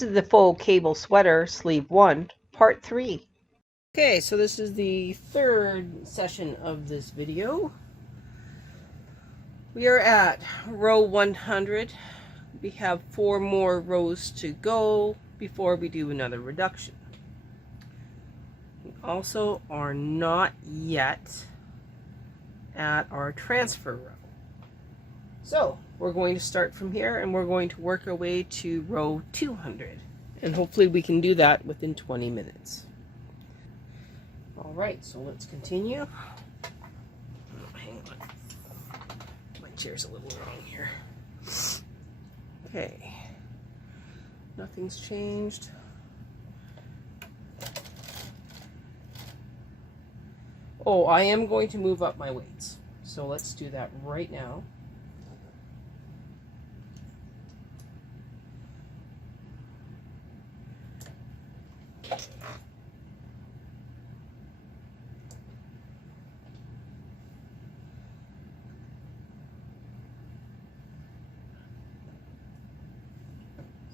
This is the faux cable sweater, sleeve 1, part 3. Okay, so this is the third session of this video. We are at row 100. We have 4 more rows to go before we do another reduction. We also are not yet at our transfer row. So we're going to start from here and we're going to work our way to row 200. And hopefully we can do that within 20 minutes. Alright, so let's continue. Oh, hang on. My chair's a little wrong here. Okay. Nothing's changed. Oh, I am going to move up my weights. So let's do that right now.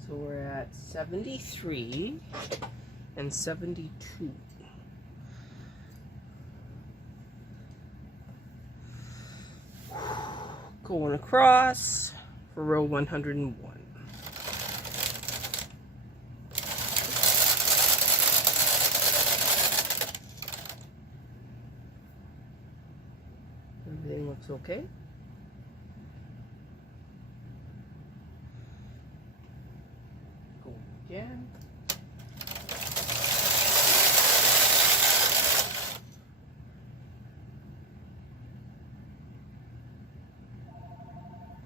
So we're at 73 and 72. Going across for row 101. Everything looks okay. Again.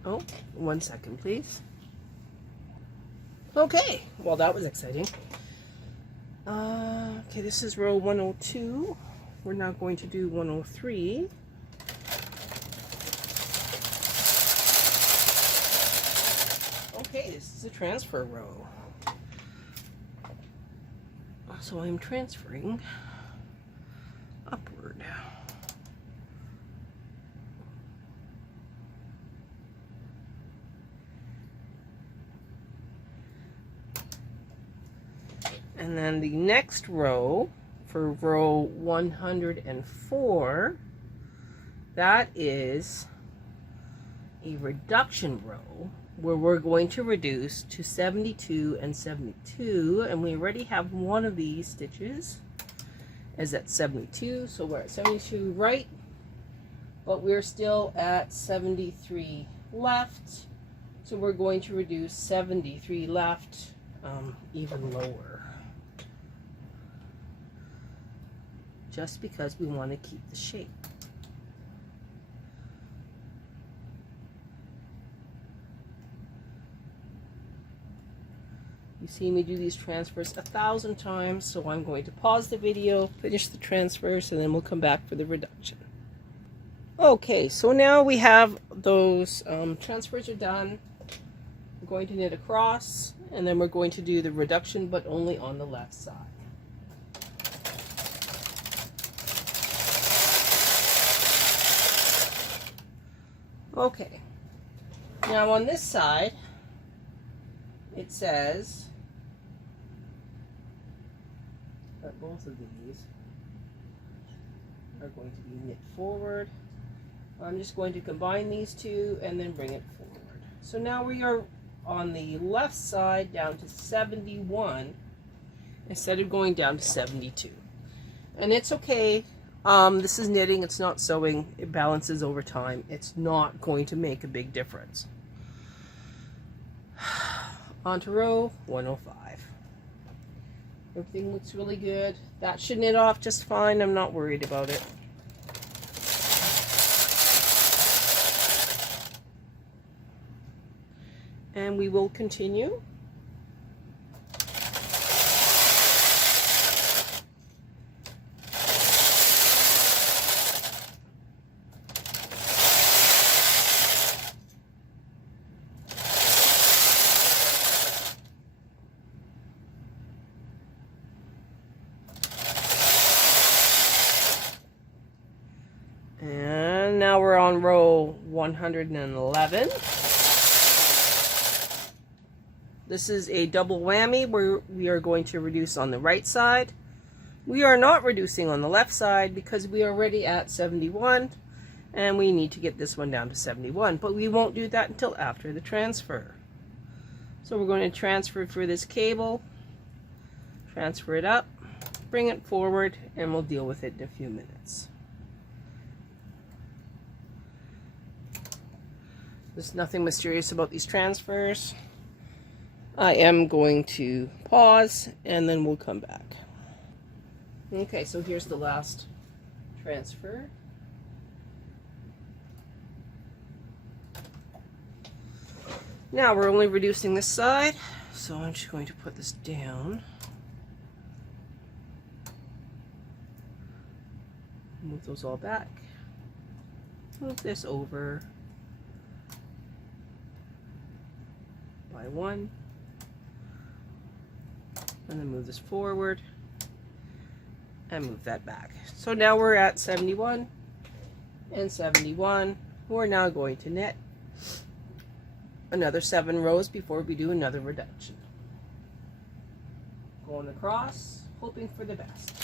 Oh, 1 second, please. Okay, well that was exciting. Okay, this is row 102. We're now going to do 103. Okay, this is a transfer row. So I'm transferring upward. And then the next row, for row 104, that is a reduction row where we're going to reduce to 72 and 72, and we already have one of these stitches is at 72, so we're at 72 right, but we're still at 73 left, so we're going to reduce 73 left even lower, just because we want to keep the shape. You've seen me do these transfers 1,000 times, so I'm going to pause the video, finish the transfers, and then we'll come back for the reduction. Okay, so now we have those transfers are done. I'm going to knit across, and then we're going to do the reduction, but only on the left side. Okay, now on this side, it says that both of these are going to be knit forward. I'm just going to combine these two and then bring it forward. So now we are on the left side down to 71 instead of going down to 72. And it's okay. This is knitting, it's not sewing. It balances over time. It's not going to make a big difference. Onto row 105. Everything looks really good. That should knit off just fine. I'm not worried about it. And we will continue. And now we're on row 111. This is a double whammy where we are going to reduce on the right side. We are not reducing on the left side because we are already at 71 and we need to get this one down to 71, but we won't do that until after the transfer. So we're going to transfer for this cable, transfer it up, bring it forward, and we'll deal with it in a few minutes. There's nothing mysterious about these transfers. I am going to pause and then we'll come back. Okay, so here's the last transfer. Now we're only reducing this side, so I'm just going to put this down. Move those all back. Move this over by one. And then move this forward and move that back. So now we're at 71 and 71. We're now going to knit another 7 rows before we do another reduction. Going across, hoping for the best.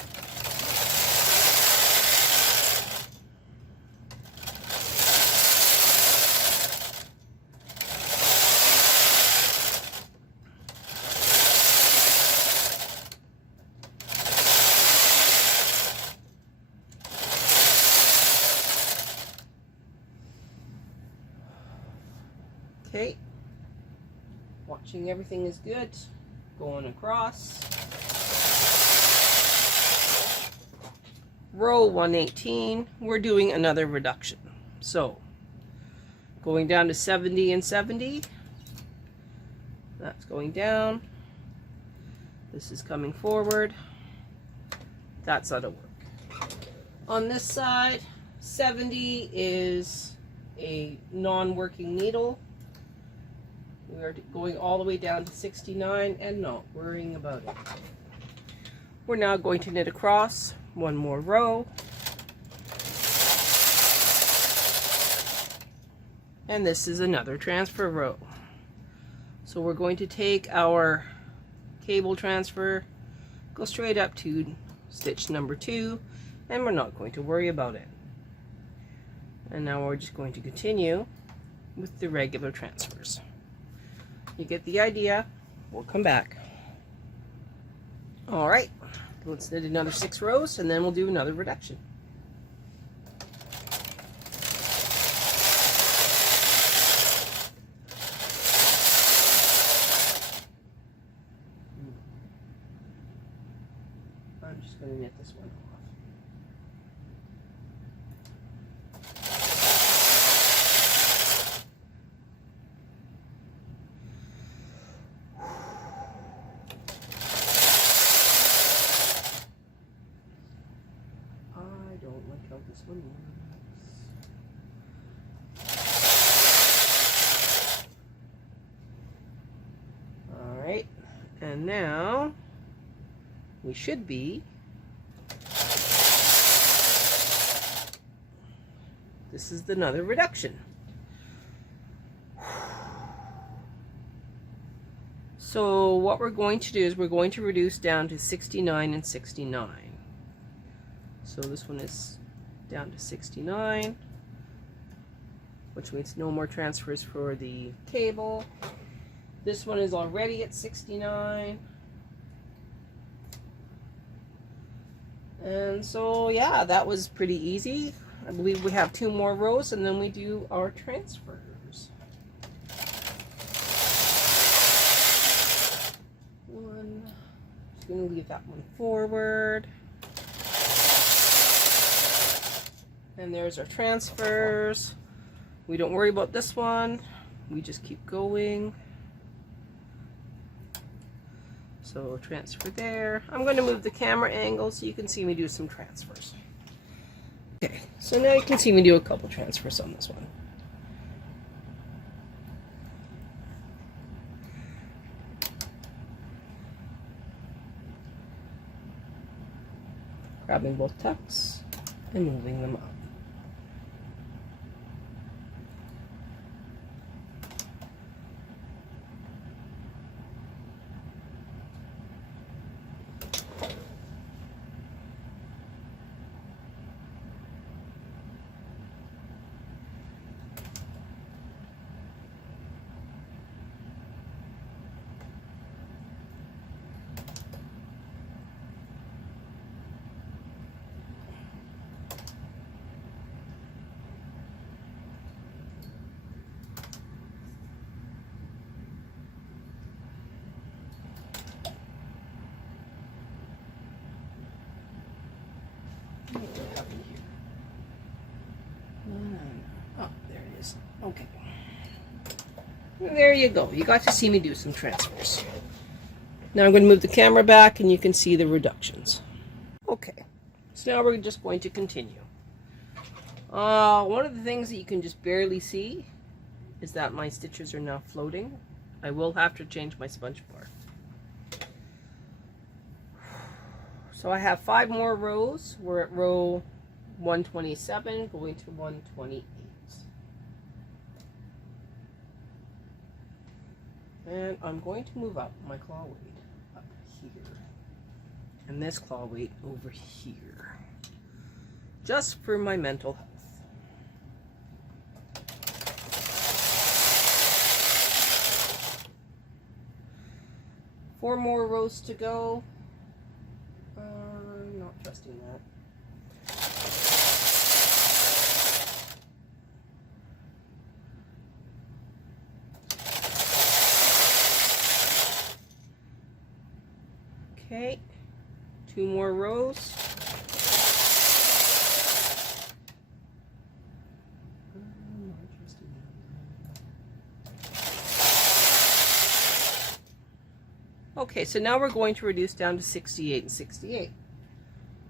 Okay, watching everything is good, going across. Row 118, we're doing another reduction. So, going down to 70 and 70, that's going down. This is coming forward, that's out of work. On this side, 70 is a non-working needle. We are going all the way down to 69 and not worrying about it. We're now going to knit across one more row. And this is another transfer row. So we're going to take our cable transfer, go straight up to stitch number 2, and we're not going to worry about it. And now we're just going to continue with the regular transfers. You get the idea. We'll come back. All right, let's knit another 6 rows and then we'll do another reduction. I'm just going to knit this one off. This one works. All right, and now we should be. This is another reduction. So what we're going to do is we're going to reduce down to 69 and 69. So this one is down to 69, which means no more transfers for the cable. This one is already at 69. And so yeah, that was pretty easy. I believe we have 2 more rows and then we do our transfers. Just gonna leave that one forward. And there's our transfers. We don't worry about this one. We just keep going. So transfer there. I'm going to move the camera angle so you can see me do some transfers. Okay, so now you can see me do a couple transfers on this one. Grabbing both tucks and moving them up. Okay. There you go. You got to see me do some transfers. Now I'm going to move the camera back and you can see the reductions. Okay. So now we're just going to continue. One of the things that you can just barely see is that my stitches are now floating. I will have to change my sponge bar. So I have 5 more rows. We're at row 127 going to 128. And I'm going to move up my claw weight up here. And this claw weight over here. Just for my mental health. 4 more rows to go. Not trusting that. Okay, 2 more rows. Okay, so now we're going to reduce down to 68 and 68.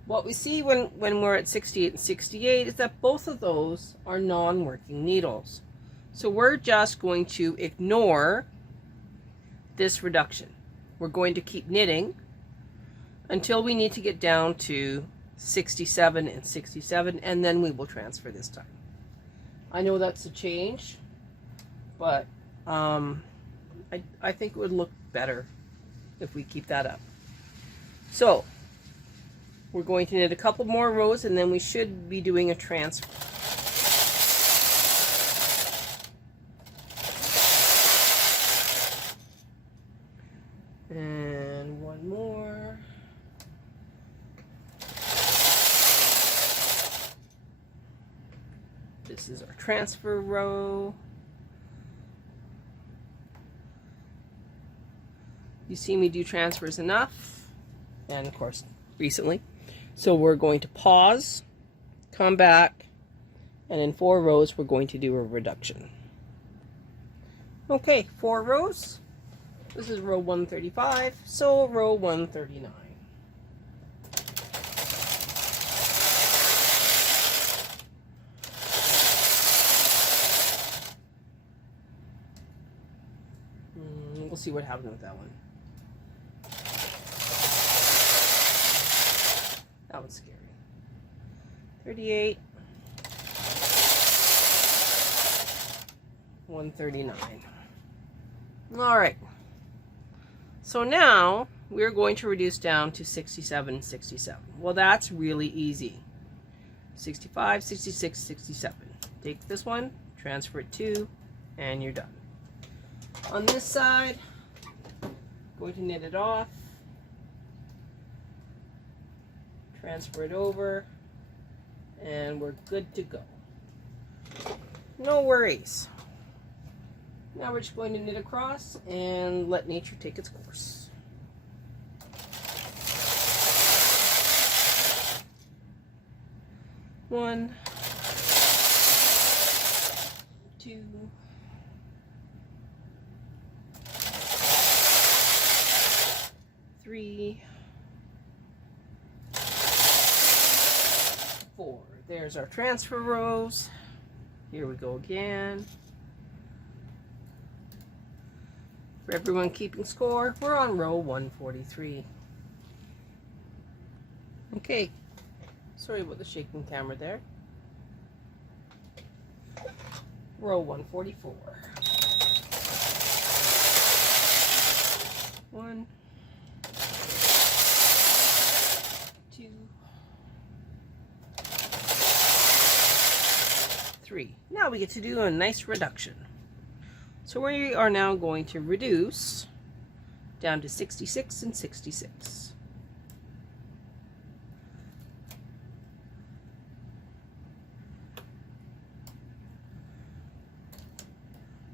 What we see when we're at 68 and 68 is that both of those are non-working needles. So we're just going to ignore this reduction. We're going to keep knitting until we need to get down to 67 and 67, and then we will transfer this time. I know that's a change, but I think it would look better if we keep that up. So we're going to knit a couple more rows and then we should be doing a transfer. And 1 more. This is our transfer row. You see me do transfers enough, and of course recently. So we're going to pause, come back, and in 4 rows we're going to do a reduction. Okay, 4 rows. This is row 135, so row 139. We'll see what happens with that one. That was scary. 38. 139. All right. So now we're going to reduce down to 67, 67. Well, that's really easy. 65, 66, 67. Take this one, transfer it to, and you're done. On this side, going to knit it off, transfer it over, and we're good to go. No worries. Now we're just going to knit across and let nature take its course. One, 2, 3, 4. There's our transfer rows. Here we go again. For everyone keeping score, we're on row 143. Okay, sorry about the shaking camera there. Row 144. 1, 2, 3. Now we get to do a nice reduction. So we are now going to reduce down to 66 and 66.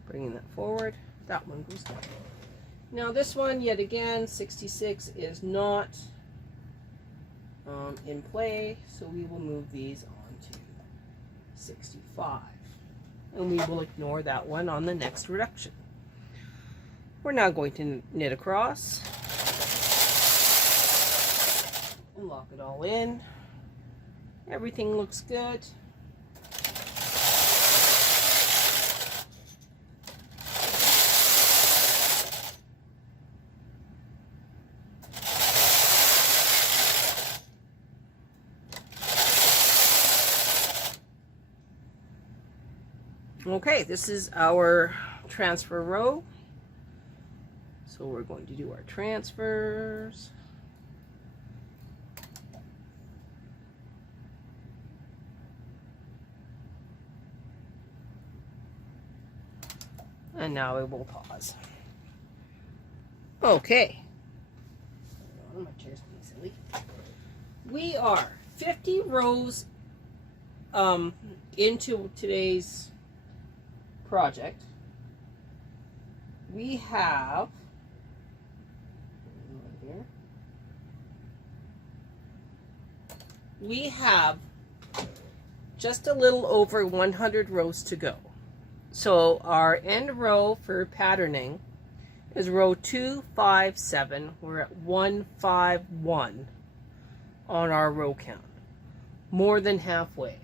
Bringing that forward, that one goes down. Now this one, yet again, 66 is not in play, so we will move these on to 65. and we will ignore that one on the next reduction. We're now going to knit across and lock it all in. Everything looks good. Okay, this is our transfer row. So we're going to do our transfers. And now it will pause. Okay. My chair's being silly. We are 50 rows into today's project. We have just a little over 100 rows to go. So our end row for patterning is row 257. We're at 151 on our row count. More than halfway.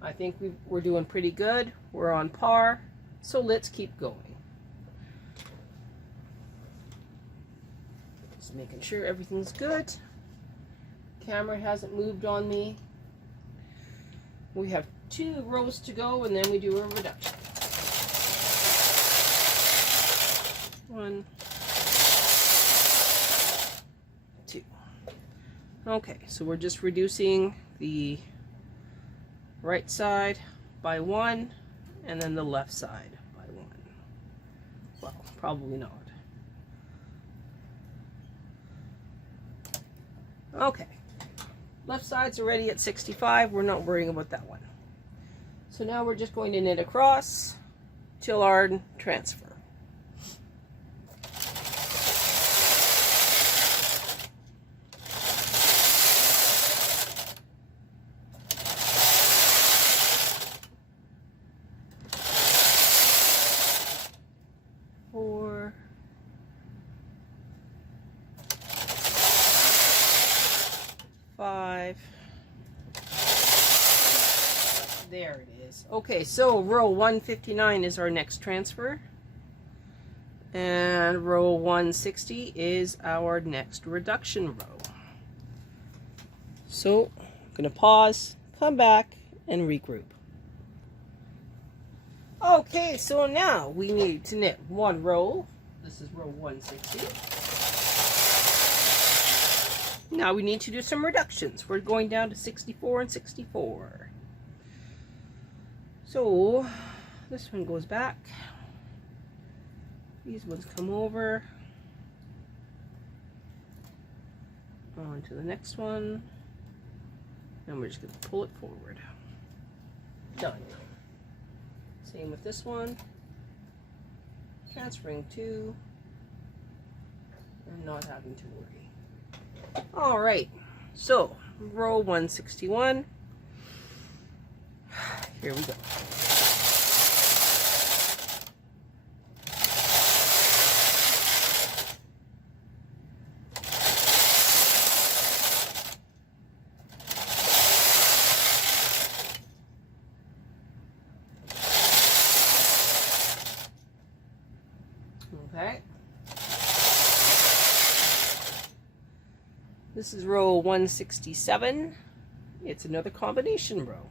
I think we're doing pretty good. We're on par. So let's keep going. Just making sure everything's good. Camera hasn't moved on me. We have 2 rows to go, and then we do a reduction. 1, 2. Okay, so we're just reducing the right side by 1 and then the left side by 1. Well, probably not. Okay, left side's already at 65. We're not worrying about that one. So now we're just going to knit across till our transfer. There it is. Okay, so row 159 is our next transfer, and row 160 is our next reduction row. So I'm going to pause, come back, and regroup. Okay, so now we need to knit 1 row. This is row 160. Now we need to do some reductions. We're going down to 64 and 64. So this one goes back. These ones come over. On to the next one. And we're just going to pull it forward. Done. Same with this one. Transferring 2. And not having to worry. Alright, so row 161. Here we go. Okay. This is row 167. It's another combination row.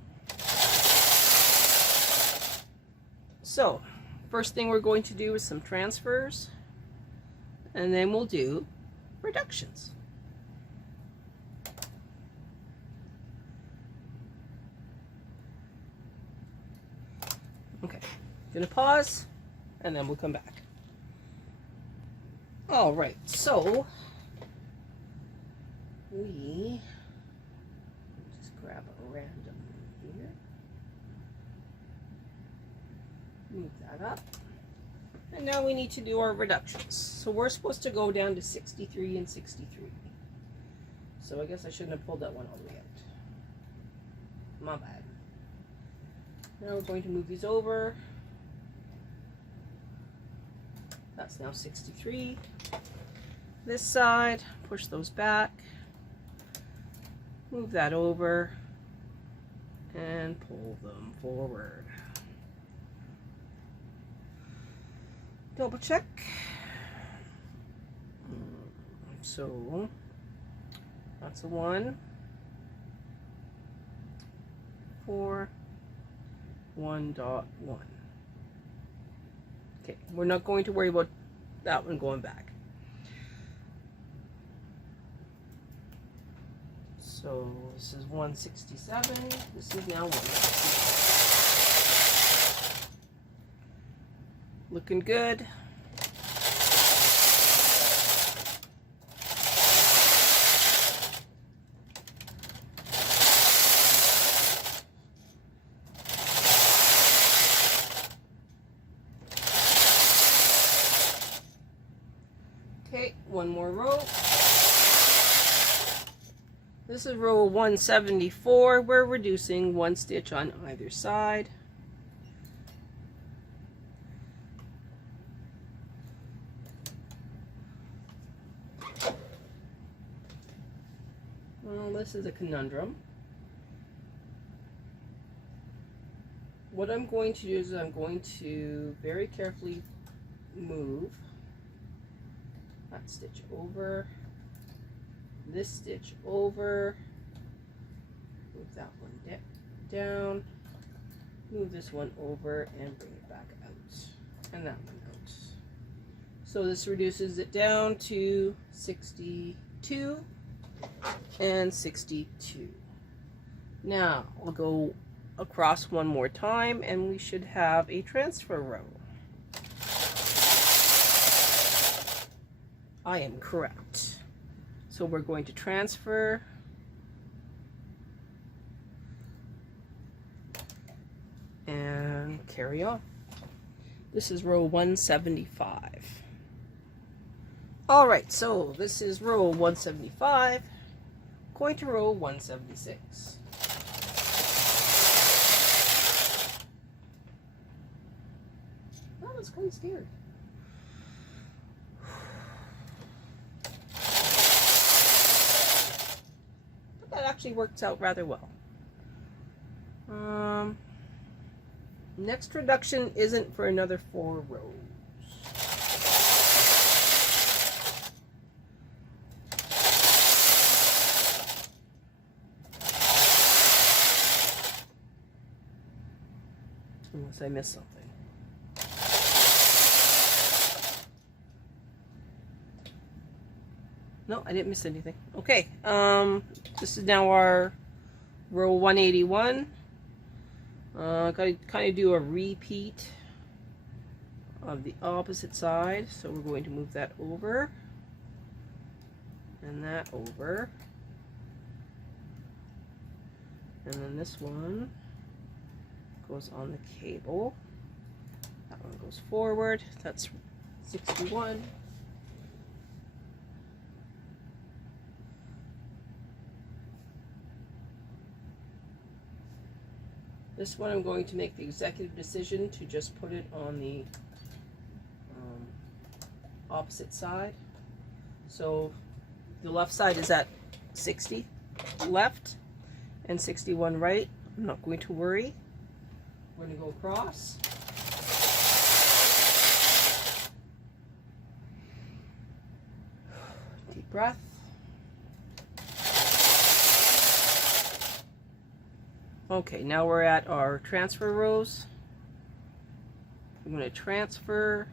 So, first thing we're going to do is some transfers, and then we'll do reductions. Okay, gonna pause, and then we'll come back. All right, so we just grab a random here. Move that up. And now we need to do our reductions. So we're supposed to go down to 63 and 63. So I guess I shouldn't have pulled that one all the way out. My bad. Now we're going to move these over. That's now 63. This side, push those back, move that over, and pull them forward. Double check. So that's a 1, 4, 1.1. Okay, we're not going to worry about that one going back. So this is 167. This is now 167. Looking good. Okay, one more row. This is row 174. We're reducing 1 stitch on either side. Well, this is a conundrum. What I'm going to do is I'm going to very carefully move that stitch over, this stitch over, move that one down, move this one over and bring it back out, and that one out. So this reduces it down to 62 and 62. Now we'll go across one more time and we should have a transfer row. I am correct. So we're going to transfer and carry on. This is row 175. All right, so this is row 175, going to row 176. I was kind of scared. Actually works out rather well. Next reduction isn't for another 4 rows. Unless I missed something. No, I didn't miss anything. Okay, this is now our row 181. Gotta kind of do a repeat of the opposite side. So we're going to move that over and that over. And then this one goes on the cable. That one goes forward. That's 61. This one I'm going to make the executive decision to just put it on the opposite side. So the left side is at 60 left and 61 right. I'm not going to worry. We're going to go across. Deep breath. Okay, now we're at our transfer rows. I'm going to transfer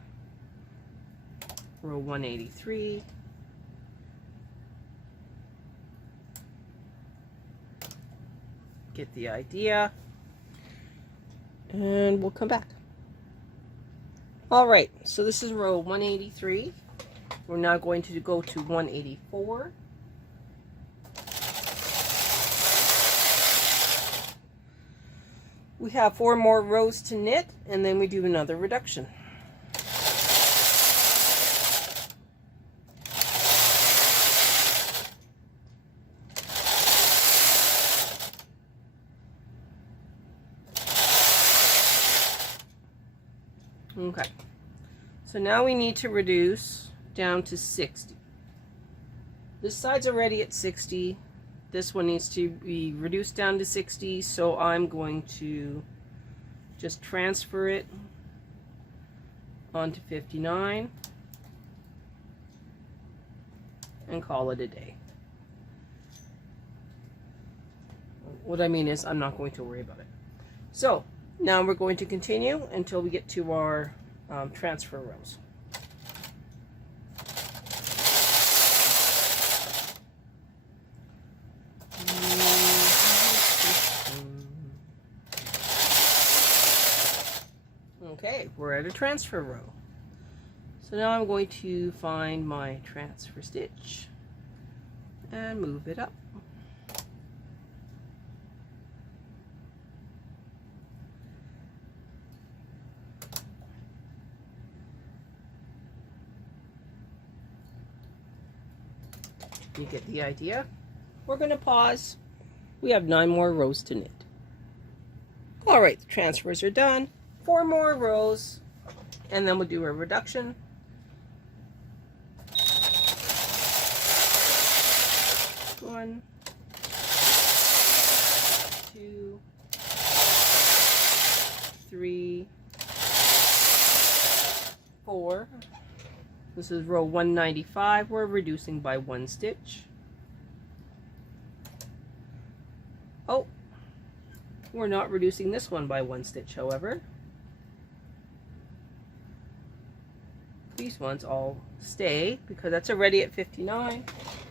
row 183. Get the idea. And we'll come back. All right, so this is row 183. We're now going to go to 184. We have 4 more rows to knit, and then we do another reduction. Okay. So now we need to reduce down to 60. This side's already at 60. This one needs to be reduced down to 60, so I'm going to just transfer it onto 59 and call it a day. What I mean is I'm not going to worry about it. So now we're going to continue until we get to our transfer rows. Okay, we're at a transfer row. So now I'm going to find my transfer stitch and move it up. You get the idea. We're going to pause. We have 9 more rows to knit. All right, the transfers are done. 4 more rows, and then we'll do a reduction. One, 2, 3, 4. This is row 195. We're reducing by 1 stitch. Oh, we're not reducing this one by 1 stitch, however. These ones all stay because that's already at 59.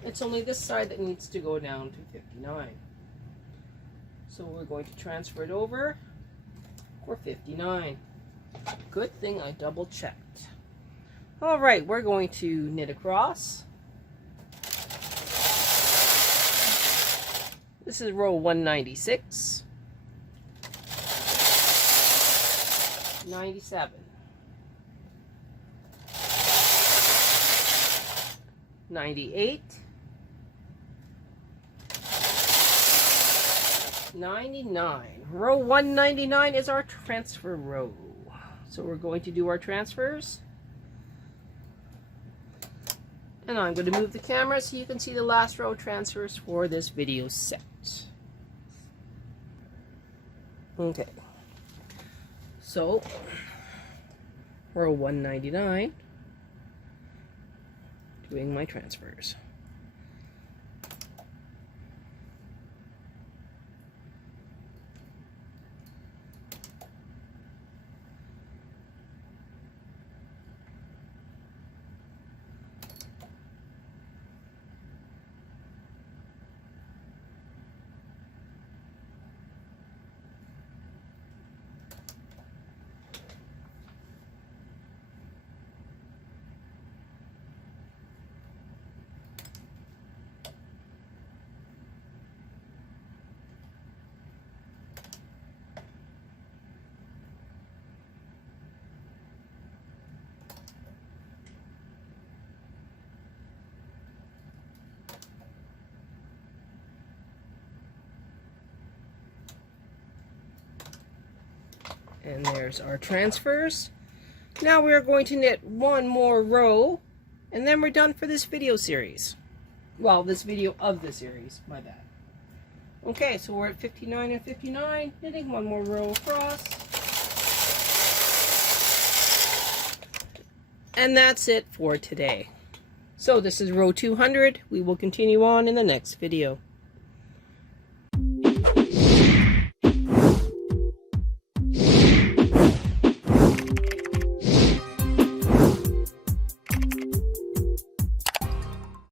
It's only this side that needs to go down to 59. So we're going to transfer it over for 59. Good thing I double checked. All right, we're going to knit across. This is row 196, 97, 98, 99. Row 199 is our transfer row. So we're going to do our transfers. And I'm going to move the camera so you can see the last row transfers for this video set. Okay. So, row 199, doing my transfers. And there's our transfers. Now we are going to knit 1 more row, and then we're done for this video series. Well, this video of the series, my bad. Okay, so we're at 59 and 59, knitting 1 more row across. And that's it for today. So this is row 200. We will continue on in the next video.